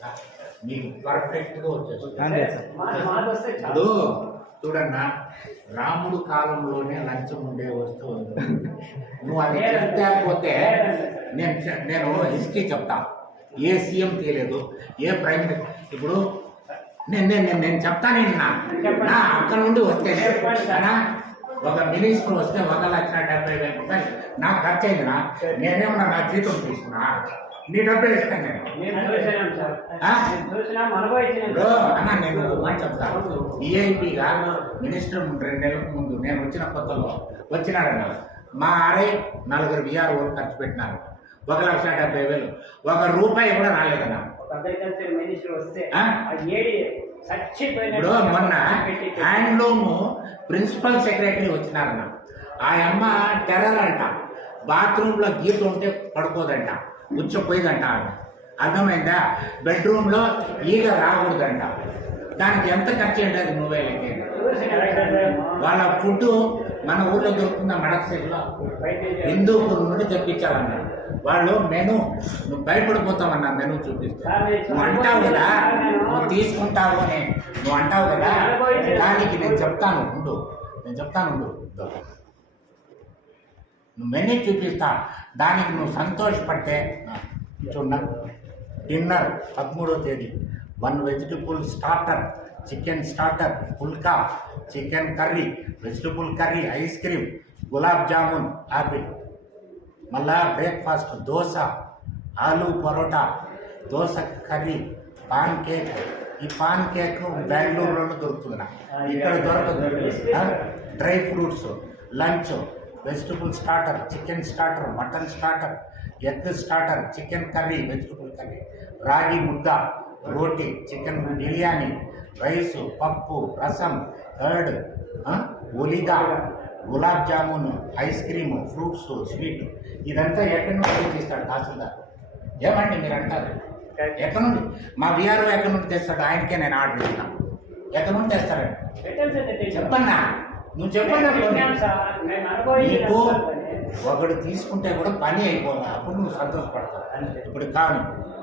తెలుసా మీకు పర్ఫెక్ట్గా వచ్చేస్తుంది ఇప్పుడు చూడన్నా రాముడు కాలంలోనే లంచం ఉండే వస్తువు నువ్వు అది చెప్పకపోతే నేను నేను హిస్టరీ చెప్తా. ఏ సీఎం తీయలేదు ఏ ప్రైమ్ ఇప్పుడు నేను నేను నేను- నేను చెప్తాను నా నా అక్కడ నుండి వస్తే ఒక మినిస్టర్ వస్తే ఒక లక్ష డెబ్బై వేల రూపాయలు. నాకు ఖర్చు అయింది నా. నేనేమన్నా నా జీతం తీసుకున్నా? నీ డబ్బులు ఇస్తాను నేను. మేము చూసినాం సార్. ఆ? మేము చూసినాం అనుభవించినాం ఇప్పుడు అన్న నేను మాట చెప్తాను డిఐపిగా మినిస్టర్ రెండు నెలలకు ముందు నేను వచ్చిన కొత్తలో వచ్చినాడన్న మా ఆర్ఐ నలుగురు విఆర్ ఖర్చు పెట్టినారు. ఒక లక్ష డెబ్బై వేలు. ఒక రూపాయి కూడా రాలేదన్న. ఇప్పుడు మొన్న పెట్టి- హ్యాండ్లూమ్ ప్రిన్సిపల్ సెక్రటరీ వచ్చినారన్న. ఆ అమ్మ టెర్రర్ అంట బాత్రూంలో గీత ఉంటే పడుకోదంట. ఉచ్చపోయిందంట అర్థమైందా? బెడ్రూమ్లో ఈగ రాకూడదంట. దానికి ఎంత ఖర్చు అయ్యింది అది నువ్వే వాళ్ళ ఫుడ్ మన ఊర్లో దొరుకుతున్న మడక్సీలో హిందూ హిందూపూర్ నుండి తెప్పించాలన్నారు వాళ్ళు మెను నువ్వు భయపడిపోతావన్నా మెను చూపిస్తా. నువ్వు అంటావు కదా నువ్వు తీసుకుంటావు అని. నువ్వు అంటావు కదా దానికి నేను చెప్తాను ఉండు. నేను చెప్తాను ఉండు. నువ్వు మెనీ చూపిస్తా. దానికి నువ్వు సంతోషపడితే చూడ డిన్నర్ పదమూడో తేదీ. One vegetable starter chicken starter phulka chicken curry vegetable curry ice cream gulab jamun apple. మళ్ళా breakfast dosa aloo paratha dosa curry pancake ఈ పాన్ కేక్ బెంగళూరులోనే దొరుకుతుంది నాకు. ఇక్కడ దొరకదు. Dry fruits lunch. Vegetable starter chicken starter mutton starter egg starter chicken curry vegetable curry ragi mudda roti chicken biryani rice పప్పు rasam curd ఒలిగా gulab jamun ice cream fruits sweet ఇదంతా ఎక్కడి నుండి తెచ్చిస్తాడు తహసీల్దార్? ఏమండి మీరు అంటారు? ఎక్కడి నుండి? మా విఆర్ఓ ఎక్కడి నుండి తెస్తాడు? ఆయనకే నేను ఆర్డర్ ఇస్తాను. ఎక్కడి నుండి తెస్తారండి. చెప్పన్నా నువ్వు అనుభవించినాం నీకు. ఒకడు తీసుకుంటే కూడా పని అయిపోవాలి అప్పుడు నువ్వు సంతోషపడతావు. ఇప్పుడు కాదు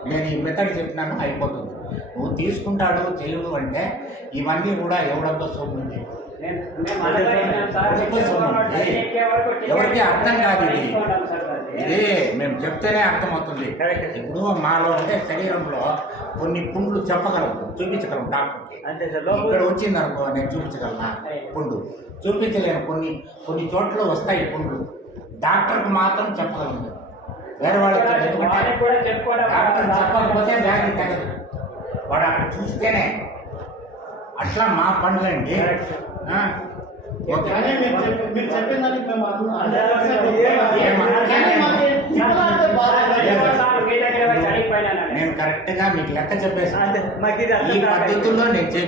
నేను ఈ మెథడ్ చెప్పినాను అయిపోతుంది. నువ్వు తీసుకుంటాడు చేయడు అంటే ఇవన్నీ కూడా ఎవడబ్బా సొమ్ము ఉంది మేము- మేము అనుభవించినాం సార్. ఎవరికి అర్థం కాదు ఇది. ఇది మేము చెప్తేనే అర్థమవుతుంది. ఇప్పుడు మాలో అంటే శరీరంలో కొన్ని పుండ్లు చెప్పగలం చూపించగలం డాక్టర్కి. ఇక్కడ వచ్చింది అనుకో నేను చూపించగలనా? పుండు చూపించలేను కొన్ని కొన్ని చోట్ల వస్తాయి పుండ్లు. డాక్టర్కి మాత్రం చెప్పగలను. వేరే వాళ్ళకి డాక్టర్ చెప్పకపోతే వ్యాధి తగదు వాడు అక్కడ చూస్తేనే అట్లా మా పనులండి కానీ మీరు చెప్పి- మీరు చెప్పిన దానికి మేము అను- ఏమన్నా? కానీ మాకు నేను లెక్క చెప్పేసి ఈ. పద్ధతుల్లో నేను